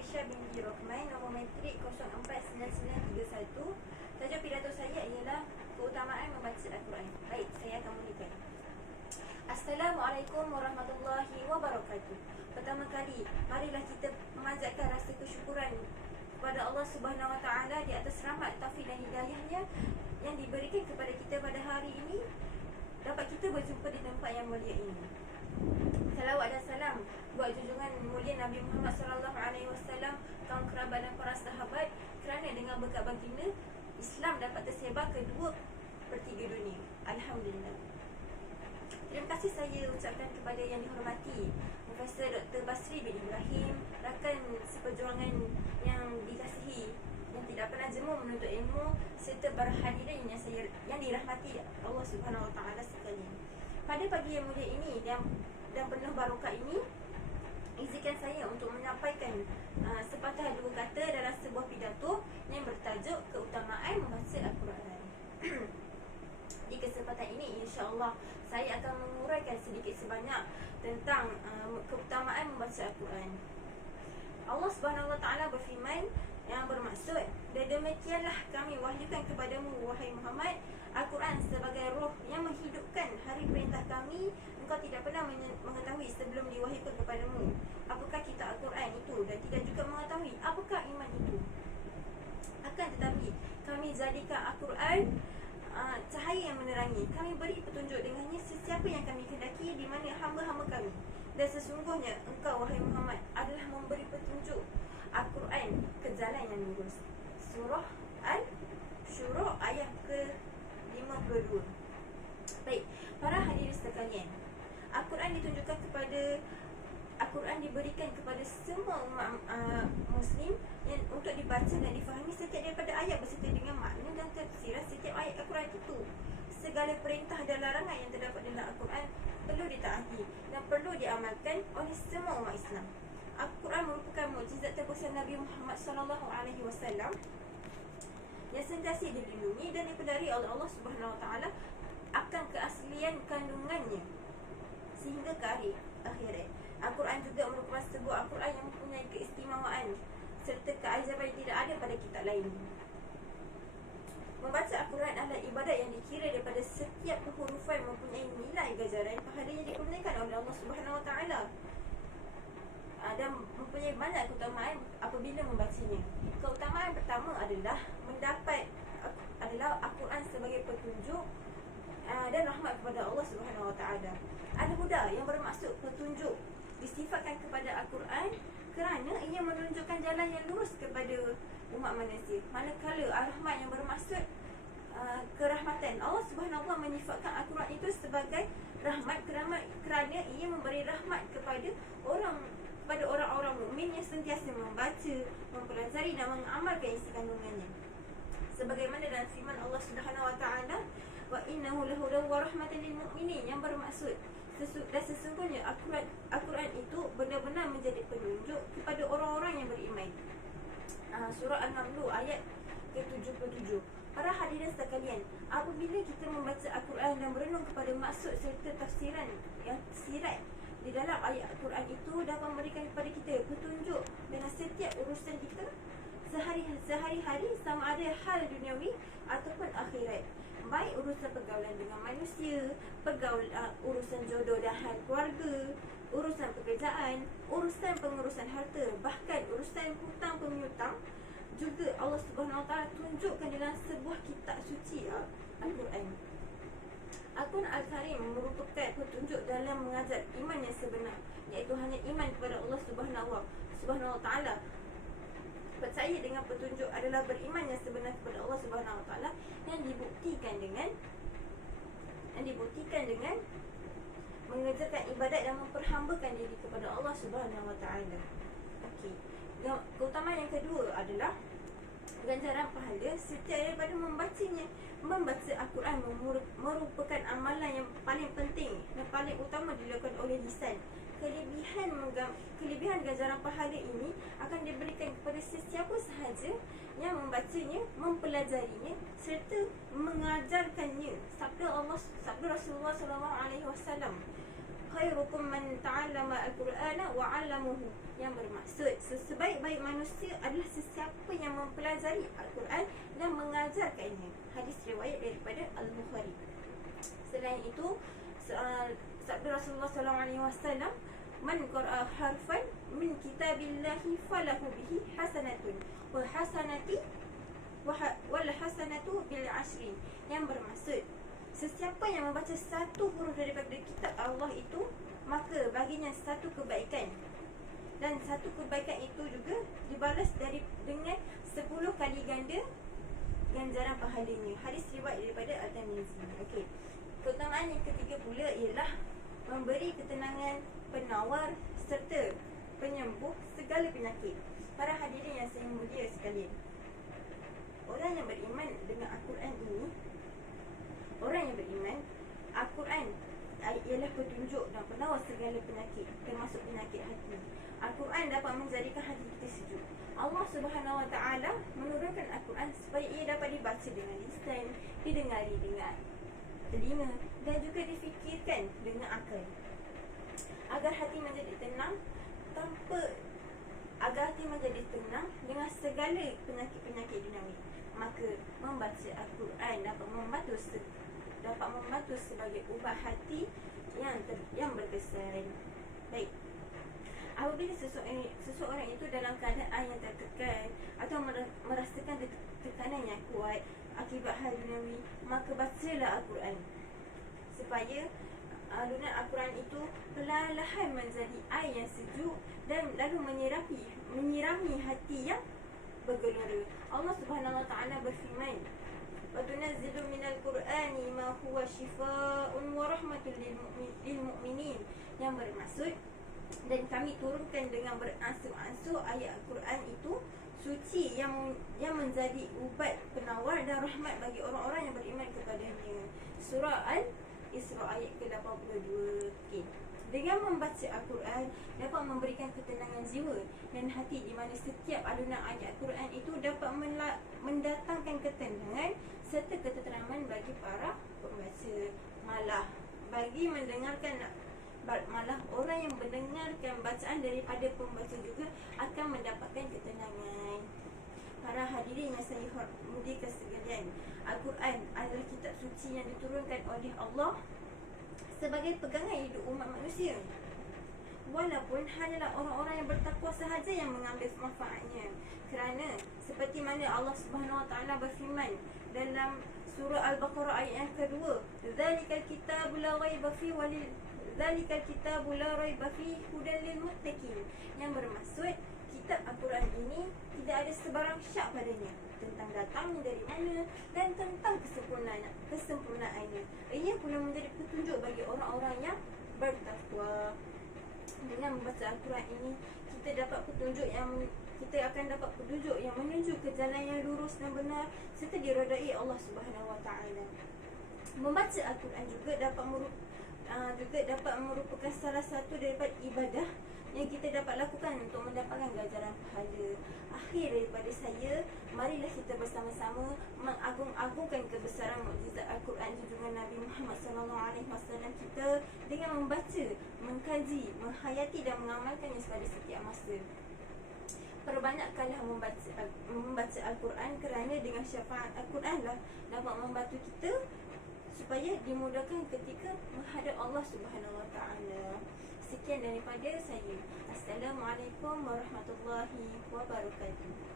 Aisyah binti Rohman, nombor matrik 049931. Tajuk pidato saya ialah keutamaan membaca Al-Quran. Baik, saya akan mulakan. Assalamualaikum warahmatullahi wabarakatuh. Pertama kali, marilah kita memanjatkan rasa kesyukuran kepada Allah Subhanahu Wa Taala di atas rahmat, taufik dan hidayahnya yang diberikan kepada kita pada hari ini, dapat kita berjumpa di tempat yang mulia ini. Salawat dan salam buat junjungan mulia Nabi Muhammad SAW, kaum kerabat dan para sahabat, kerana dengan berkat baginda Islam dapat tersebar ke 2/3 dunia. Alhamdulillah. Terima kasih saya ucapkan kepada yang dihormati Profesor Dr. Basri bin Ibrahim, rakan seperjuangan yang dikasihi, yang tidak pernah jemu menuntut ilmu, serta para hadirin yang dirahmati Allah Subhanahu Wa Taala sekalian. Pada pagi yang mulia ini dan penuh barakah ini, izinkan saya untuk menyampaikan sepatah dua kata dalam sebuah pidato yang bertajuk keutamaan membaca Al-Quran. Di kesempatan ini, insya-Allah saya akan menguraikan sedikit sebanyak tentang keutamaan membaca Al-Quran. Allah Subhanahu Wa Taala berfirman yang bermaksud, dan demikianlah kami wahyukan kepadamu wahai Muhammad Al-Quran sebagai roh yang menghidupkan hari perintah kami. Engkau tidak pernah mengetahui sebelum diwahyukan kepadamu apakah kitab Al-Quran itu, dan tidak juga mengetahui apakah iman itu. Akan tetapi kami jadikan Al-Quran cahaya yang menerangi. Kami beri petunjuk dengannya sesiapa yang kami kehendaki di mana hamba-hamba kami. Dan sesungguhnya engkau wahai Muhammad adalah memberi petunjuk Al-Quran ke jalan yang lurus. Surah Al-Syura ayat ke-52. Baik, para hadirin sekalian, Al-Quran diberikan kepada semua umat Muslim yang untuk dibaca dan difahami setiap daripada ayat berserta dengan makna dan tafsiran setiap ayat Al-Quran itu. Segala perintah dan larangan yang terdapat dalam Al-Quran perlu ditaati dan perlu diamalkan oleh semua umat Islam. Al-Quran merupakan mukjizat terbesar Nabi Muhammad SAW yang sentiasa dilindungi dan dipelari oleh Allah Subhanahu Wa Taala akan keaslian kandungannya sehingga ke hari akhirat. Al-Quran juga merupakan sebuah Al-Quran yang mempunyai keistimewaan serta keajaiban yang tidak ada pada kitab lain. Membaca Al-Quran adalah ibadat yang dikira daripada setiap kehurufan mempunyai nilai ganjaran pahala yang dikurniakan oleh Allah Subhanahu Wa Taala dan mempunyai banyak keutamaan apabila membacanya. Keutamaan pertama adalah Al-Quran sebagai petunjuk dan rahmat kepada Allah Subhanahu Wa Taala. Al-Huda yang bermaksud petunjuk disifatkan kepada Al-Quran kerana ia menunjukkan jalan yang lurus kepada umat manusia. Manakala Ar-Rahman yang bermaksud kerahmatan. Allah Subhanahu Wa Taala menyifatkan Al-Quran itu sebagai rahmat kerana ia memberi rahmat kepada orang-orang mukmin yang sentiasa membaca, mempelajari dan mengamalkan isi kandungannya. Sebagaimana dalam firman Allah Subhanahu Wa Taala, wa innahu lahudan wa rahmatan lil mu'minin, yang bermaksud dan sesungguhnya Al-Quran itu benar-benar menjadi penunjuk kepada orang-orang yang beriman. Surah An-Naml ayat ke-77. Para hadirin sekalian, apabila kita membaca Al-Quran dan berenung kepada maksud serta tafsiran yang sirat di dalam ayat Al-Quran itu, dapat memberikan kepada kita petunjuk dalam setiap urusan kita sehari-hari, sama ada hal duniawi ataupun akhirat. Baik urusan pergaulan dengan manusia, urusan jodoh dan hal keluarga, urusan pekerjaan, urusan pengurusan harta, bahkan urusan hutang piutang, juga Allah Subhanahu Wa Taala tunjukkan dalam sebuah kitab suci Al-Quran. Al-Quran Al-Karim merupakan petunjuk dalam mengajar iman yang sebenar, iaitu hanya iman kepada Allah Subhanahu Wa Taala. Percaya dengan petunjuk adalah beriman yang sebenar kepada Allah Subhanahu Wa Taala yang dibuktikan dengan mengerjakan ibadat dan memperhambakan diri kepada Allah Subhanahu Wa Taala. Okey. Keutamaan yang kedua adalah ganjaran pahala setiap daripada membacanya. Membaca Al-Quran merupakan amalan yang paling penting dan paling utama dilakukan oleh lisan. Kelebihan ganjaran pahala ini akan diberikan kepada sesiapa sahaja yang membacanya, mempelajarinya serta mengajarkannya. Sabda Rasulullah SAW, khairukum man ta'allama al-Qur'ana wa 'allamahu, yang bermaksud sebaik-baik manusia adalah sesiapa yang mempelajari Al-Quran dan mengajarkannya. Hadis riwayat daripada Al-Bukhari. Selain itu, sabda Rasulullah SAW, man qara'a harfan min kitabillahi falahu bihi hasanatun wa hasanati wal hasanatu bil ashrin, yang bermaksud sesiapa yang membaca satu huruf daripada kitab Allah itu, maka baginya satu kebaikan, dan satu kebaikan itu juga dibalas dengan 10 kali ganda ganjaran pahalanya. Hadis riwayat daripada At-Tirmizi. Okey. Keutamaan yang ketiga pula ialah memberi ketenangan, penawar serta penyembuh segala penyakit. Para hadirin yang saya mulia sekalian, orang yang beriman dengan Al-Quran ini, orang yang beriman, Al-Quran ialah petunjuk dan penawar segala penyakit, termasuk penyakit hati. Al-Quran dapat menjadikan hati kita sejuk. Allah Subhanahu Wa Taala menurunkan Al-Quran supaya ia dapat dibaca dengan lisan, didengari dengan telinga, dan juga difikirkan dengan akal, agar hati menjadi tenang dengan segala penyakit-penyakit duniawi. Maka membaca Al-Quran dapat membantu sebagai ubat hati yang berkesan. Baik. Apabila seseorang itu dalam keadaan yang tertekan atau merasakan tekanan yang kuat akibat hal duniawi, maka bacalah Al-Quran supaya alunan Al-Quran itu perlahan-lahan menjadi air yang sejuk dan lalu menyirami hati yang bergelora. Allah Subhanahu Wa Taala berfirman, wa tunazzilu minal Qur'ani ma huwa shifaa'un wa rahmatun lil mu'minin, yang bermaksud dan kami turunkan dengan beransur-ansur ayat Al-Quran itu suci yang menjadi ubat penawar dan rahmat bagi orang-orang yang beriman kepadanya. Surah Al-Isra ayat ke-82. Okay. Dengan membaca Al-Quran dapat memberikan ketenangan jiwa dan hati, di mana setiap alunan ayat Al-Quran itu dapat mendatangkan ketenangan serta ketenteraman bagi para pembaca. Malah orang yang mendengarkan bacaan daripada pembaca juga akan mendapatkan ketenangan. Para hadirin yang saya muliakan sekalian, Al-Quran adalah kitab suci yang diturunkan oleh Allah sebagai pegangan hidup umat manusia. Walaupun hanyalah orang-orang yang bertakwa sahaja yang mengambil manfaatnya. Kerana seperti mana Allah Subhanahu Wa Taala berfirman dalam surah Al-Baqarah ayat yang kedua, "Dzalikal kitabu la raiba fihi hudan lil muttaqin", yang bermaksud kitab Al-Quran ini tidak ada sebarang syak padanya tentang datangnya dari mana dan tentang kesempurnaannya. Ia pula menjadi petunjuk bagi orang-orang yang bertakwa. Dengan membaca Al-Quran ini, kita akan dapat petunjuk yang menuju ke jalan yang lurus dan benar serta diredai Allah Subhanahu Wa Taala. Membaca Al-Quran juga dapat merupakan salah satu daripada ibadah yang kita dapat lakukan untuk mendapatkan ganjaran pahala. Akhir daripada saya, marilah kita bersama-sama mengagung-agungkan kebesaran mukjizat Al-Quran junjungan Nabi Muhammad SAW kita dengan membaca, mengkaji, menghayati dan mengamalkannya pada setiap masa. Perbanyakkanlah membaca Al-Quran, kerana dengan syafaat Al-Quran lah dapat membantu kita supaya dimudahkan ketika menghadap Allah Subhanahu Wa Taala. Sekian daripada saya. Assalamualaikum warahmatullahi wabarakatuh.